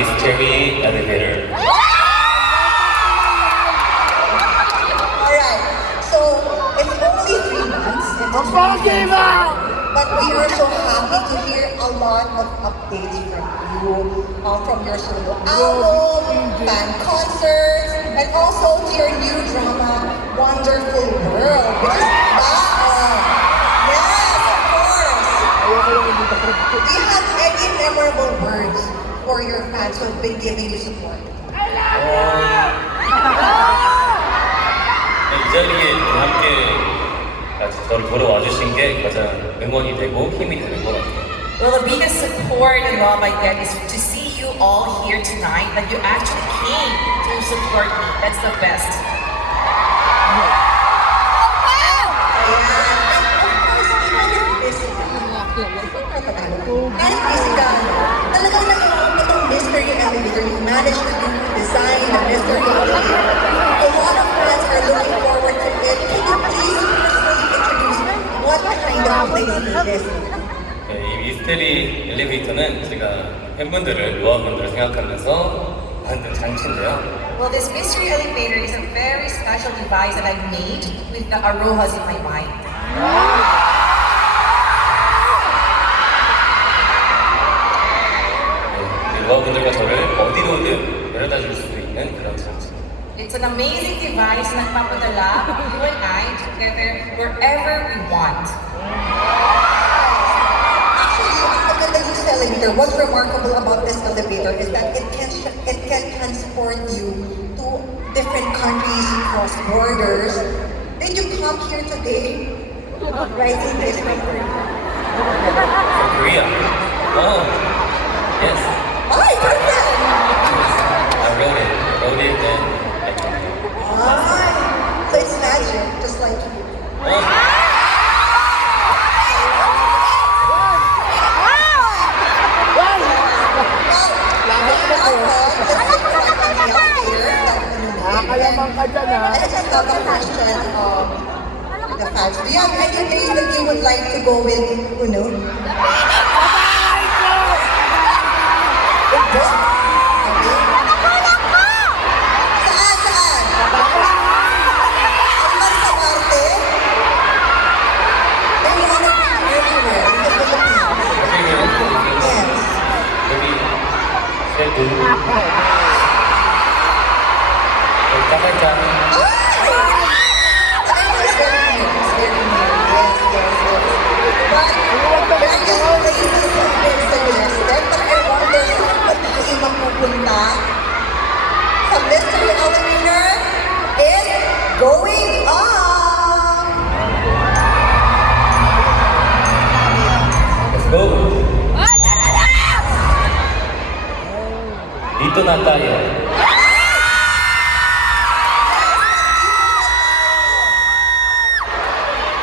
mystery elevator. Alright, so it's only 3 months into but we are so happy to hear a lot of updates from you, from your solo album, fan concerts, and also to your new drama, Wonderful World, which is yes, of course. Do you have any memorable words for your fans who have been giving you support? 이 자리에 함께 저를 보러 와주신 게 가장 응원이 되고 힘이 되는 것 같아요. Well, the biggest support and love I get is to see you all here tonight, that you actually came to support me. That's the best. Kahit busy ka, talagang nag-iwan itong mystery elevator. You managed to design the mystery elevator. A lot of friends are looking forward to it. Can you please personally introduce what kind of place it is? 네, 이 미스테리 엘리베이터는 제가 팬분들을, 로아분들을 생각하면서 만든 장치인데요. Well, this mystery elevator is a very special device that I made with the arohas in my mind. 네, 로아분들과 저를 어디로든 데려다 줄 수 있는 그런 장치. It's an amazing device na nagpapadala you and I together wherever we want. Actually, ang maganda yung sa elevator, what's remarkable about this elevator is that it can transport you to different countries, cross borders. Did you come here today? Riding this elevator? From Korea. Oh, yes. Ay, perfect! I wrote it and Ay, so it's magic, just like you. Nakakalamang ka dyan, ha? I just have a question with the fans. Do you have any place that you would like to go with Uno? Saan? Saan? Saan sa Marte? They want to be everywhere in the Philippines. Yes. 여기 세부 까발짝 Mystery elevator is going on. Let's go! Dito na tayo.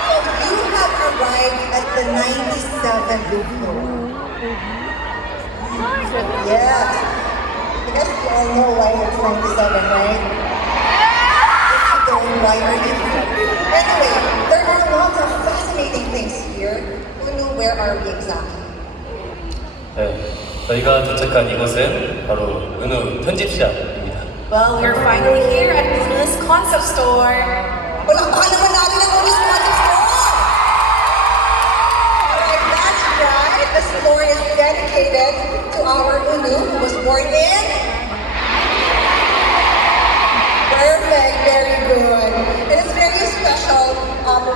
So you have arrived at the 97th floor. Yes. I guess you all know why it's 97, right? If you don't, why are you here? Anyway, there are lots of fascinating things here. Uno, where are we exactly? 네, 저희가 도착한 이곳은 바로 은우 편집샵입니다. Well, we're finally here at Uno's concept store. Palakpakan naman natin ang Uno's Concept Store! Alright, that's right. The store is dedicated to our Unu who was born in... Perfect, very good. It is very special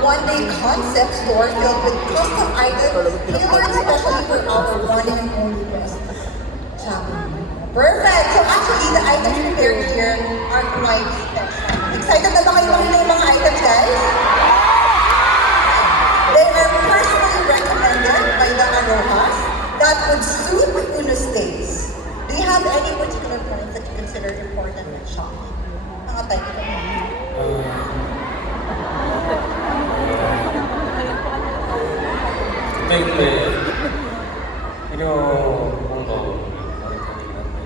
one-day concept store filled with custom items tailored especially for our one and only best champion. Perfect! So actually, the items prepared here are quite special. Excited na ba kayo makita yung mga items, guys? They are personally recommended by the Arohas that would suit Uno's taste. Do you have any particular points that you consider important when shopping? Mga type of 그때 필요한 거 많이 되긴 한데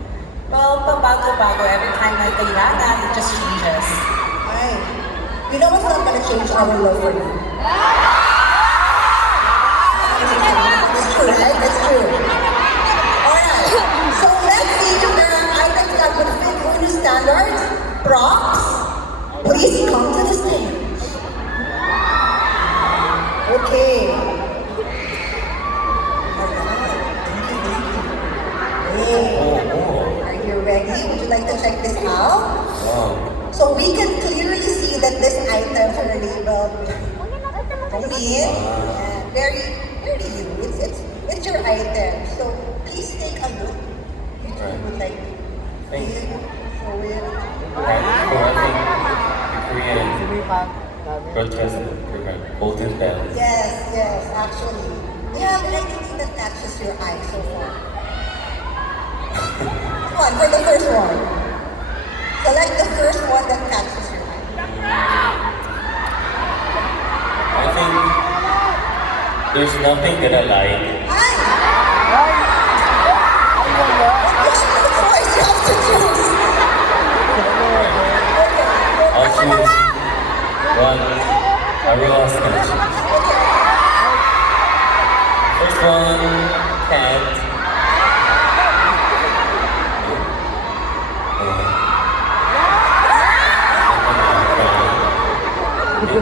Well, pabago-bago. Every time na kailangan, it just changes. Ay, you know what's not gonna change our love for you? It's true, right? It's true. Alright, so let's see if there ready? Would you like to check this out? Wow. So we can clearly see that these items are labeled Romil. Very, very you. It's your item. So please take a look. If you would like to Thank you. show it. Right. So I think the Korean protest program, Golden Bell. Yes, actually. Do you have anything that catches your eye so far? Come on, for the first one. Select the first one that catches your eye. I think there's nothing that I like. Ay! Yes, the choice you have to choose. I'll choose one. Everyone's gonna choose. First one, cat.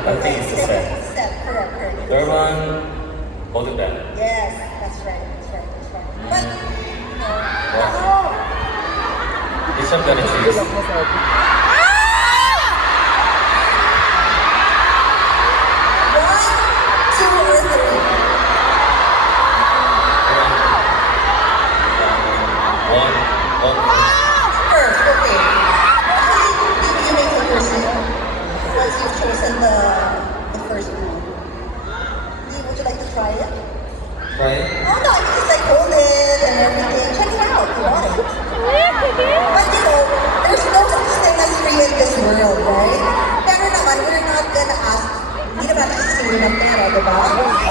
I think it's the set. Correct. Third one, Golden Bell. Yes, that's right. But, Wow. Which I'm gonna choose. one, two, or three. One. First, okay. You may take your seat. Once you've chosen the first one. Would you like to try it? Right? Oh no, you just like hold it and everything. Check it out, you want it. But you know, there's no such thing as free in this world, right? Pero naman, we're not gonna ask, hindi naman nagsisili ng pera, diba?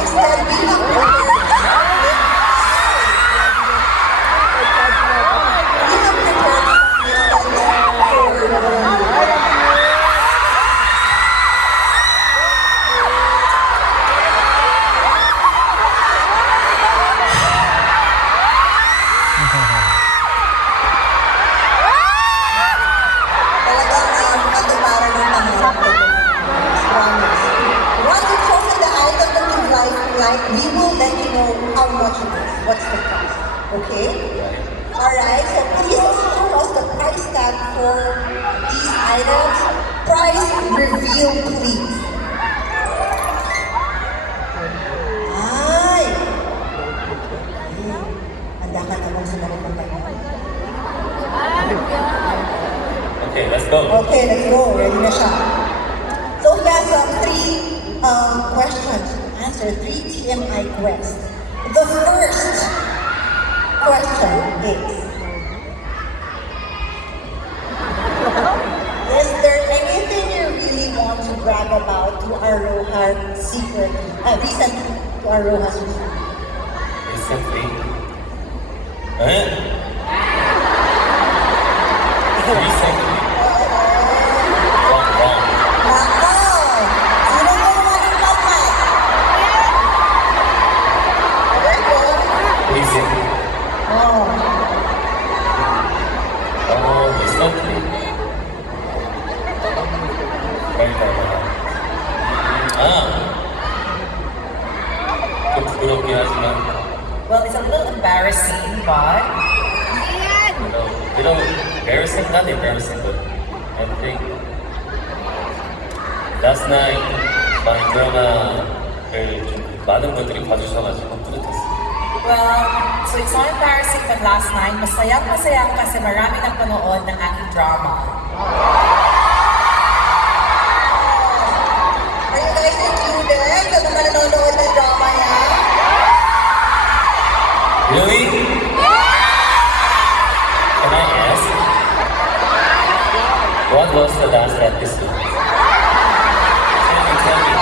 Instead, we have prepared talagang matuparan ng pangarap ko. Promise. Once you've chosen the item that you like, we will let you know how much it is. What's the price? Okay? Right. Alright, so please show us the price tag for these items. Price reveal, please. Ay! Handa ka naman sa mga pagkakas. Okay, let's go. Okay, let's go. Ready na siya. So he has three questions to answer, three TMI quests. The first question is there anything you really want to brag about to Aroha secretly? Recently, to Aroha's recently. Recently. Eh? Recently. Wrong. Nako! Sino mo naman yung papa? Okay, go. Recently. Oh. Oh, recently. Right. 좀 부끄럽긴 하지만 Well, it's a little embarrassing, but embarrassing, not embarrassing, but I think last night my drama를 좀 많은 분들이 봐주셔가지고 뿌듯했어요. well, so it's not embarrassing, but last night, masaya kasi marami nagpanood ng aking drama. Are you guys included sa mga nanonood ng drama niya? Really? Can I ask? What was the last episode? Can you tell me?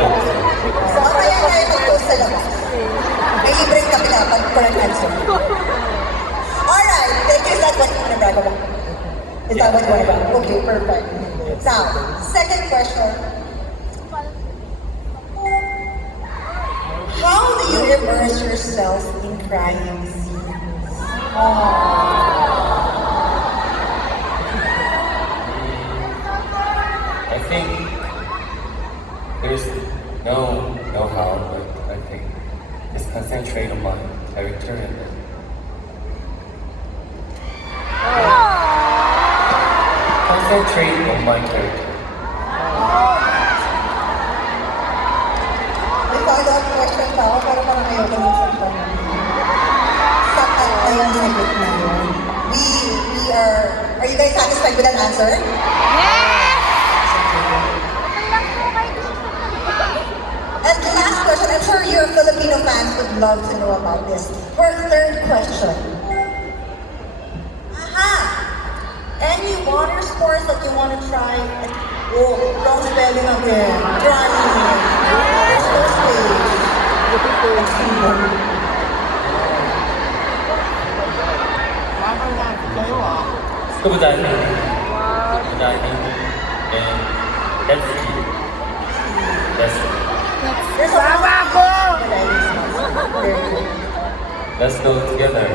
Mamaya tayo mag-post sa labas. May libreng kami na pag correct answer. Alright, thank you. Is that what you want to brag about? Is that what you want to brag? Okay, perfect. Now, second question. How do you immerse yourself in crying scenes? I think there's know how, but I think just concentrate on my character and then concentrate on my character. May follow-up question pa ako, pero parang ayoko nang sagot. Sakat na yung sagot na yun. Are you guys satisfied with that answer? And the last question, I'm sure your Filipino fans would love to know about this. For our third question. Aha! Any water sports that you want to try? Oh, wrong spelling again. Trying. There's no space. Scuba diving, and jet ski. That's it. There's a lot. Let's go together.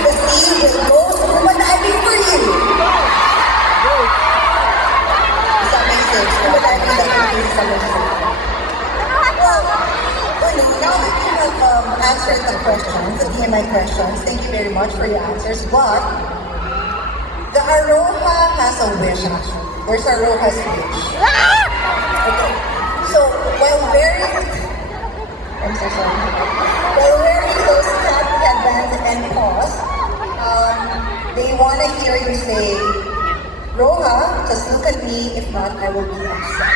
The sea will go scuba diving for you. Does that make sense? Scuba diving doesn't make sense. Now that you have answered the questions, the TMI questions, thank you very much for your answers. But the Aroha has a wish actually. There's Aroha's wish. Okay. So while wearing, I'm so sorry. While wearing those cap headbands and paws, they want to hear you say, Roha, just look at me. If not, I will be upset.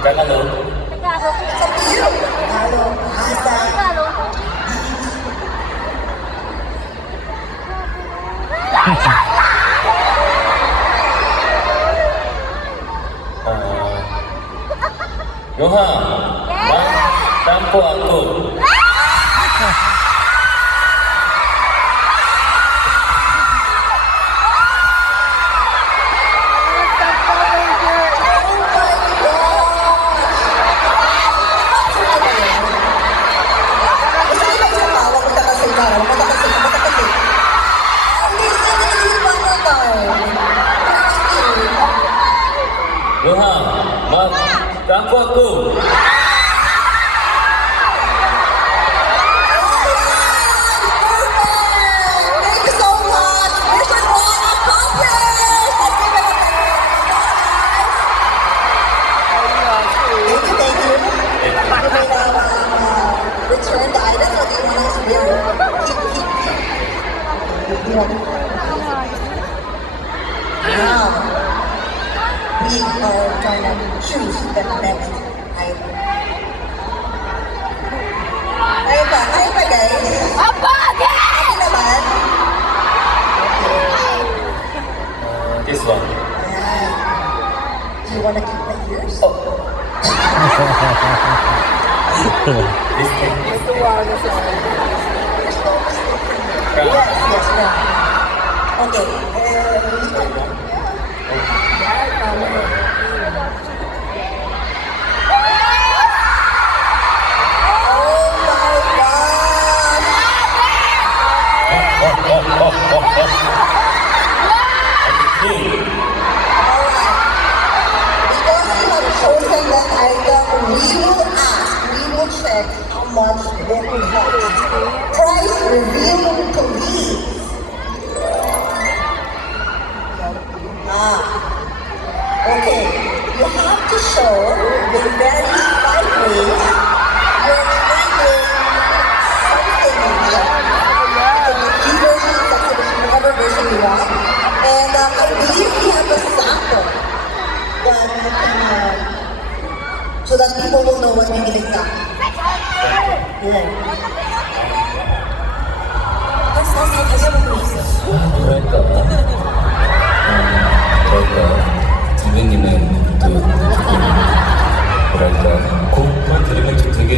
Tagalog. It's up to you. Tagalog, Bahasa. Yoha, tampo ako. Yoha, tampo ako. Thank you so much. Mission one accomplished. Thank you. You may now return the items that you want to wear. Now, we are going to choose the next item. Ayun pa guys. Ano naman? This one. Ayan. Do you want to keep my ears? This thing. Yes, no. Okay. Oh my God! Because you have chosen that item, we will check how much it costs. Price reveal, please. Okay. You have to show in various 5 ways you're explaining something in it. The key version, flexibility, whatever version you want. And I believe we have a sample that you can, so that people will know what you mean exactly. Yeah. 뭐랄까 선배님은 또 뭐랄까 곡만 들으면 좀 되게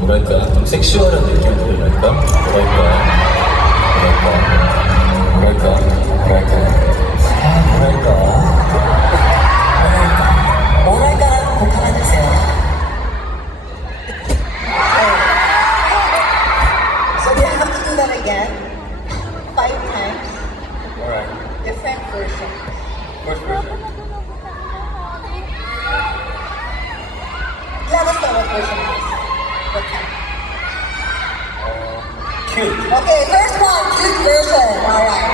뭐랄까 좀 섹시얼한 느낌이랄까 뭐랄까라는 곡 하나 주세요. version is? What kind? Cute. Okay, first one, cute version. Alright.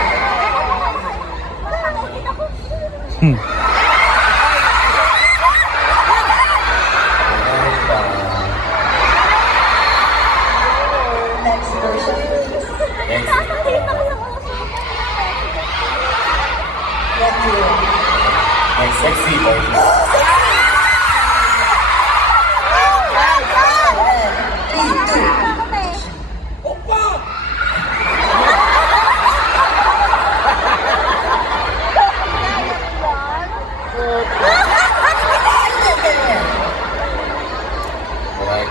Next version. Next, What do you want? next sexy version. Like,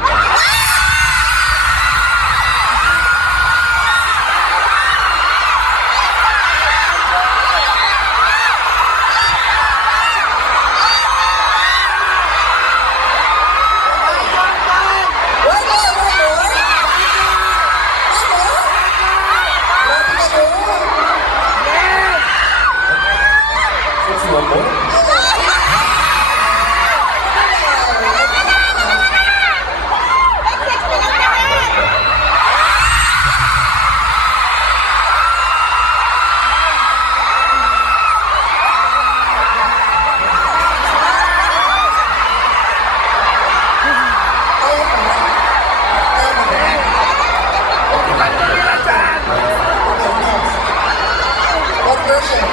sexy one more? What version?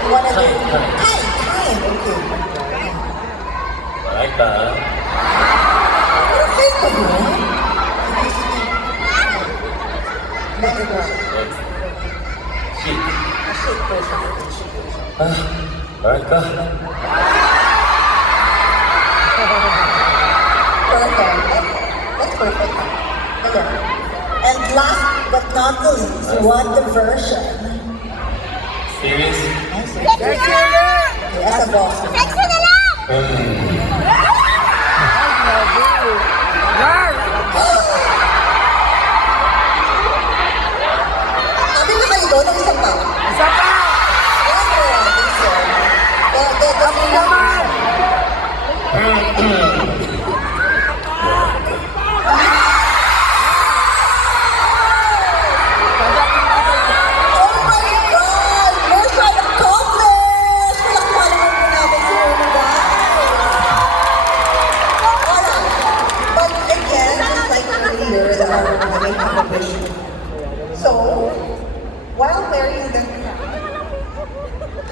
You wanna do? Time. Okay. I like that. Perfect po yun. Next one. Next. Chic. Shake version. Shake version. 뭐랄까? Perfect. That's perfect. Okay. And last but not the least, what the version? Serious? Yes, a boss. Sabi mo kayo doon ng isa pa. One more, this one. The final. Oh my God! Mission accomplished! Palakpakan naman po natin si Uno, guys. Alright. But again, just like earlier, the great competition. So, while wearing the crown,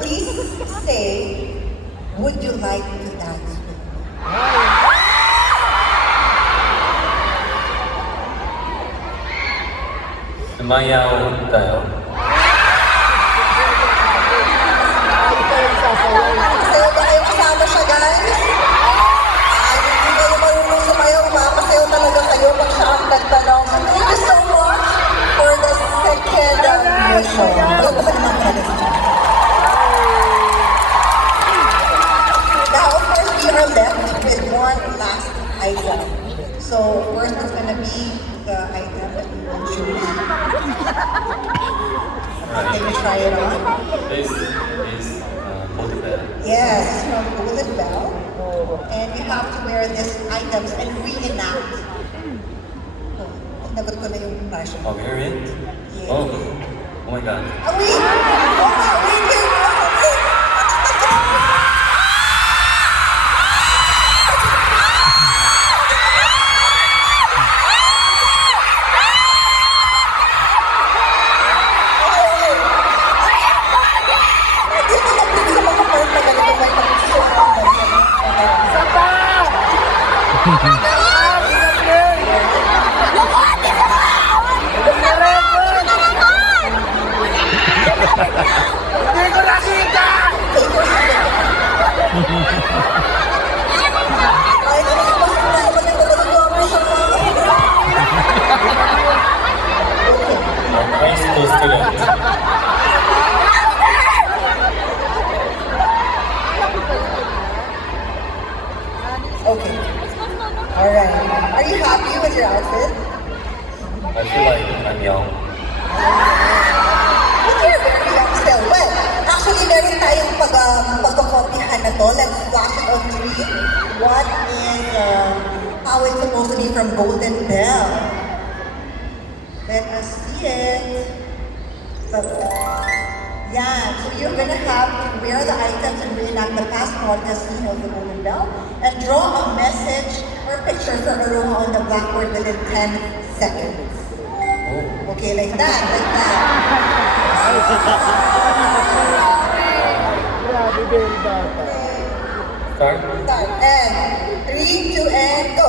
please say, would you like to dance with me? Sumayaw tayo. Masayaw ba kayo kasama siya, guys? Hindi kayo marunong sumayaw, mapasayaw talaga kayo pag siya ang nagtanong. So, thank you so much for the second mission. Palagpasan naman natin si John. Now, of course, we are left with one last item. So, first is gonna be the item that we will choose. Can you try it on? This is Golden Bell. Yes, it's from Golden Bell. And you have to wear these items and reenact. Nagot ko na yung impression. Oh, wear it? Oh, oh my god. Ah, wait! Oh, wait, wait, wait! Dito na din sa mga part na ganito may pag-susunod. High school student. Okay. Alright. Are you happy with your outfit? I feel like I'm young. But you're very young still. Well, actually, meron tayong pagkakopyahan na to. Let's flash it on screen. what is, how it's supposed to be from Golden Bell. Let us see it. Yeah, so you're gonna have to wear the items and reenact the past podcast scene of the Golden Bell and draw a message or picture for Aroha on the blackboard within 10 seconds. Oh. Okay, like that, like that. Grabe, very bata. Start. Start. And 3, 2, and go.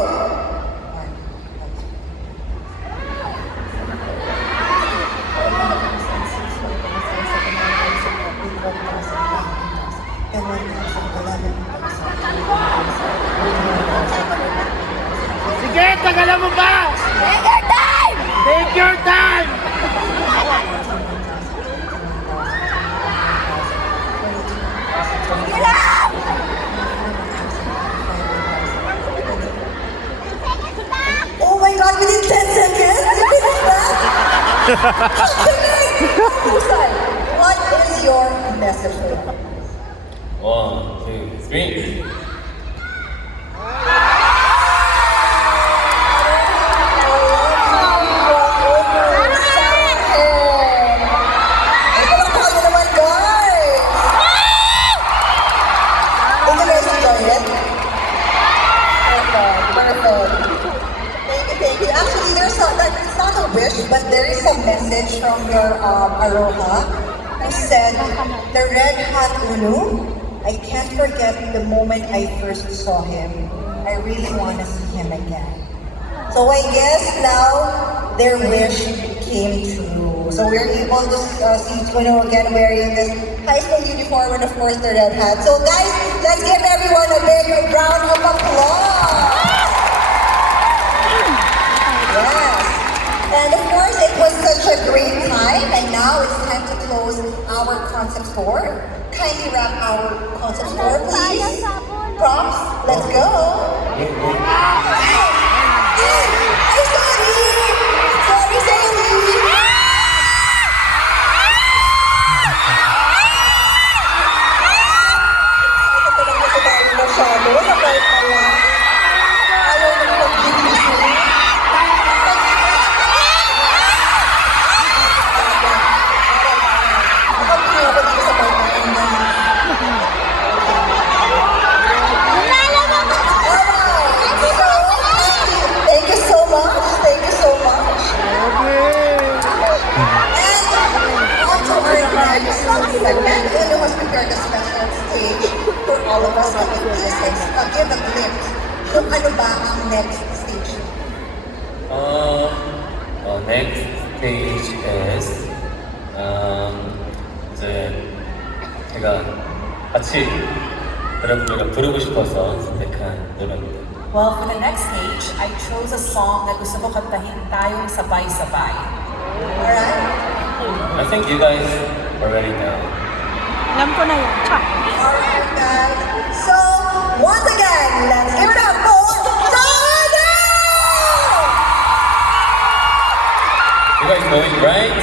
Sige, tagalan mo ba? Take your time! Take your time! Get up! Oh my God, within 10 seconds? You finished that? What is your message for them? 1, 2, 3. Actually, it's not a wish, but there is a message from your Aroha who said, the red hat Unu, I can't forget the moment I first saw him. I really want to see him again. So I guess now their wish came true. So we're able to see Unu again wearing this high school uniform and of course the red hat. So guys, let's give everyone a big round of applause. Yes. And of course, it was such a great time, and now it's time to close our concept store. Kindly wrap our concept store, please. Props, let's go. Ay, sorry! Sorry, sorry! Ito lang masabahin masyado, sabay pa lang. Ayaw na mag-gigising. Thank you so much. Thank you so much. And on to our next segment, Ulu has prepared a special stage for all of us. Can you please give a glimpse kung ano ba ang next stage? Next stage is 이제 제가 같이 여러분들과 부르고 싶어서 선택한 노래입니다. Well, for the next stage, I chose a song na gusto ko kantahin tayong sabay-sabay. Alright? I think you guys are ready now. Alam ko na yan. Alright, guys. So, once again, let's give it up for Donna! You guys know it, right?